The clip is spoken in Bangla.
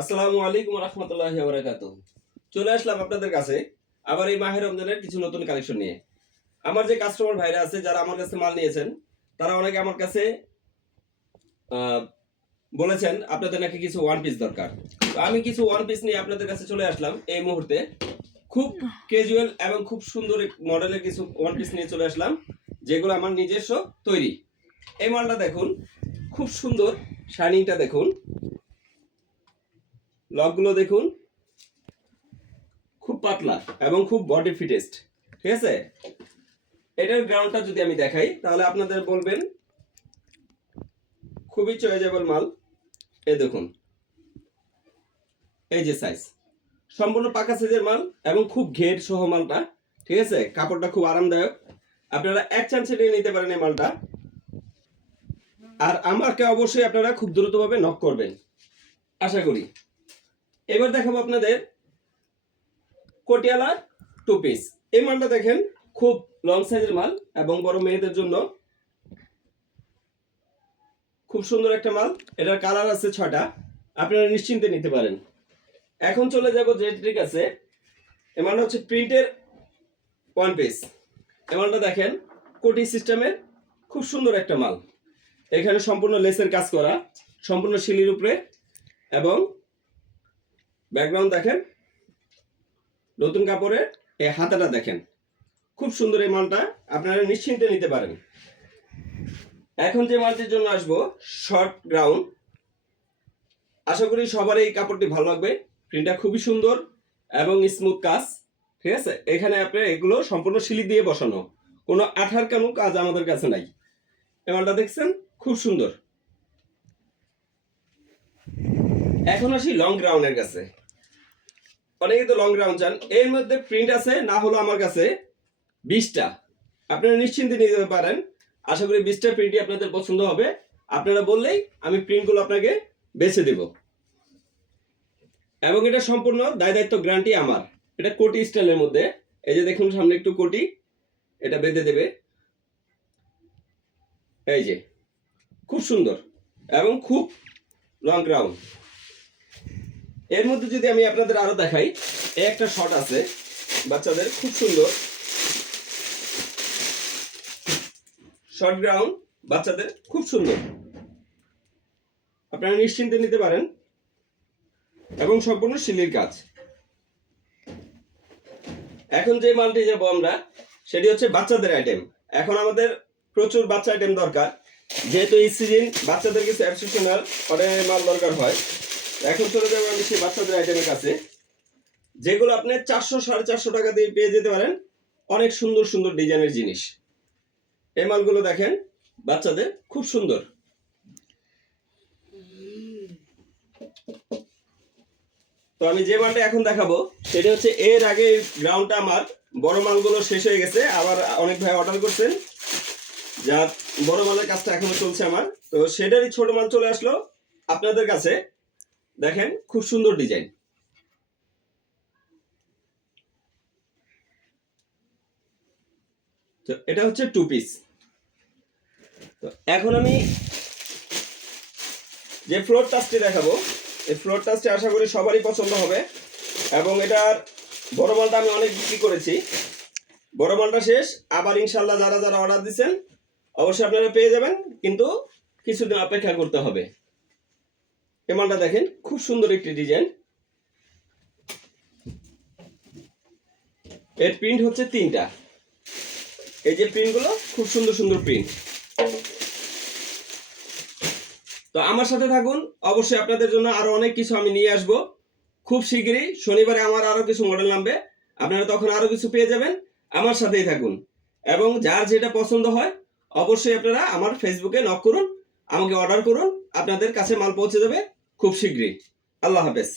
আসসালামু আলাইকুম রহমতুল্লাহি ওয়া বারাকাতুহু। চলে আসলাম আপনাদের কাছে আবার এই মাহে রমজানের কিছু নতুন কালেকশন নিয়ে। আমার যে কাস্টমার ভাইরা আছে যারা আমার কাছে মাল নিয়েছেন, তারা অনেকে আমার কাছে আহ, বলেছেন আপনাদের নাকি কিছু ওয়ান পিস দরকার। তো আমি কিছু ওয়ান পিস নিয়ে আপনাদের কাছে চলে আসলাম এই মুহূর্তে। খুব ক্যাজুয়াল এবং খুব সুন্দর মডেলের কিছু ওয়ান পিস নিয়ে চলে আসলাম, যেগুলো আমার নিজস্ব তৈরি। এই মালটা দেখুন, খুব সুন্দর, শাইনিংটা দেখুন, লকগুলো দেখুন, খুব পাতলা এবং খুব বডি ফিটেস্ট। ঠিক আছে, এটার গ্রাউন্ডটা যদি আমি দেখাই তাহলে আপনাদের বলবেন খুবই চয়েজেবল মাল। এই দেখুন, এই যে সাইজ, সম্পূর্ণ পাকা সাইজের মাল এবং খুব ঘের সহ মালটা। ঠিক আছে, কাপড়টা খুব আরামদায়ক, আপনারা এক চান্সে নিয়ে নিতে পারেন এই মালটা। আর আমাকে অবশ্যই আপনারা খুব দ্রুতভাবে নক করবেন আশা করি। এবার দেখাবো আপনাদের কটিয়ালা টু পিস। এই মালটা দেখেন, খুব লং সাইজের মাল এবং বড় মেয়েদের জন্য খুব সুন্দর একটা মাল। এটার কালার আছে 6টা, আপনারা নিশ্চিন্তে নিতে পারেন। এখন চলে যাব যে ট্রিক আছে, এই মালটা হচ্ছে প্রিন্টের ওয়ান পিস। এই মালটা দেখেন, কোটি সিস্টেমের খুব সুন্দর একটা মাল। এখানে সম্পূর্ণ লেসের কাজ করা, সম্পূর্ণ শিলির উপরে, এবং ব্যাকগ্রাউন্ড দেখেন নতুন কাপড়ের। এই হাতাটা দেখেন, খুব সুন্দর। এই মালটা আপনারা নিশ্চিন্তে নিতে পারেন। এখন যে মালটির জন্য আসবো, শর্ট গ্রাউন্ড। আশা করি সবার এই কাপড়টি ভালো লাগবে। প্রিন্টটা খুবই সুন্দর এবং স্মুথ কাজ। ঠিক আছে, এখানে আপনি এগুলো সম্পূর্ণ শিলি দিয়ে বসানো, কোনো আঠার কোনো কাজ আমাদের কাছে নাই। এই মালটা দেখছেন, খুব সুন্দর। এখন আসি লং গ্রাউন্ডের কাছে। অনেকে তো লং গ্রাউন্ড চান, এর মধ্যে প্রিন্ট আছে না হলো আমার কাছে 20টা। আপনারা নিশ্চিন্তে নিতে পারেন। আশা করি 20টা প্রিন্টই আপনাদের পছন্দ হবে। আপনারা বললেই আমি প্রিন্টগুলো আপনাকে বেছে দেব, এবং এটা সম্পূর্ণ দায় দায়িত্ব গ্যারান্টি আমার। এটা কোটি স্টাইলের মধ্যে। এই যে দেখুন, সামনে একটু কোটি, এটা বেঁধে দেবে। এই যে, খুব সুন্দর এবং খুব লং গ্রাউন্ড। এর মধ্যে যদি আমি আপনাদের আরো দেখাই, এই একটা শর্ট আছে বাচ্চাদের, খুব সুন্দর শর্ট গ্রাউন্ড, বাচ্চাদের খুব সুন্দর। আপনারা নিশ্চিন্তে নিতে পারেন এবং সম্পূর্ণ শিলির কাজ। এখন যে মালটি যাবো আমরা, সেটি হচ্ছে বাচ্চাদের আইটেম। এখন আমাদের প্রচুর বাচ্চা আইটেম দরকার, যেহেতু এই সিজন বাচ্চাদের কিছু অ্যাসোসিয়েশনাল অনেক মাল দরকার হয়। এখন চলে যাবো আমি সেই বাচ্চাদের আইটেমের কাছে, যেগুলো আপনি 400-450 টাকা দিয়ে পেয়ে যেতে পারেন। অনেক সুন্দর সুন্দর ডিজাইনের জিনিস। এই মালগুলো দেখেন, বাচ্চাদের খুব সুন্দর। তো আমি যে মালটা এখন দেখাবো সেটা হচ্ছে, এর আগে গ্রাউন্ডটা আমার বড় মালগুলো শেষ হয়ে গেছে। আবার অনেক ভাই অর্ডার করছেন, যা বড় মালের কাজটা এখনো চলছে আমার। তো সেটারই ছোট মাল চলে আসলো আপনাদের কাছে। দেখেন, খুব সুন্দর ডিজাইন। তো এটা হচ্ছে টু পিস। তো এখন আমি যে ফ্লোর টাচটি দেখাবো, এই ফ্লোর টাচটি আশা করি সবারই পছন্দ হবে। এবং এটার বড় মালটা আমি অনেক বিক্রি করেছি, বড় মালটা শেষ। আবার ইনশাল্লাহ যারা যারা অর্ডার দিচ্ছেন অবশ্যই আপনারা পেয়ে যাবেন, কিন্তু কিছুদিন অপেক্ষা করতে হবে। এই মালটা দেখেন, খুব সুন্দর একটি ডিজাইন। এর প্রিন্ট হচ্ছে 3টা। এই যে প্রিন্টগুলো, খুব সুন্দর সুন্দর প্রিন্ট। তো আমার সাথে থাকুন, অবশ্যই আপনাদের জন্য আরো অনেক কিছু আমি নিয়ে আসব। খুব শীঘ্রই শনিবারে আমার আরো কিছু মডেল নামবে, আপনারা তখন আরো কিছু পেয়ে যাবেন। আমার সাথেই থাকুন, এবং যার যেটা পছন্দ হয় অবশ্যই আপনারা আমার ফেসবুকে নক করুন, আমাকে অর্ডার করুন, আপনাদের কাছে মাল পৌঁছে যাবে খুব শীঘ্রই। আল্লাহ হাফেজ।